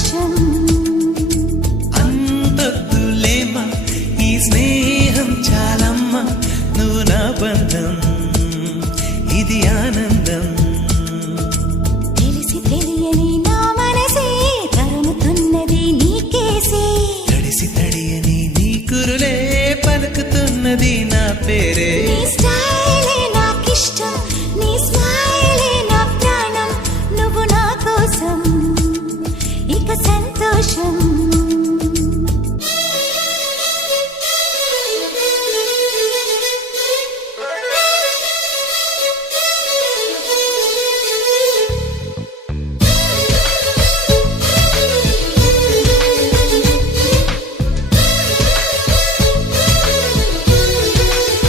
పరవశం. అంతొద్దులేమా ఈ స్నేహం చాలమ్మా, నువ్వు నా బంధం, ఇది ఆనందం. తెలిసి తెలియని నా మనసే తరుముతున్నది నీకేసే, తడిసి తడియని నీ కురులే పలుకుతున్నది నా పేరే. నీ స్టైల్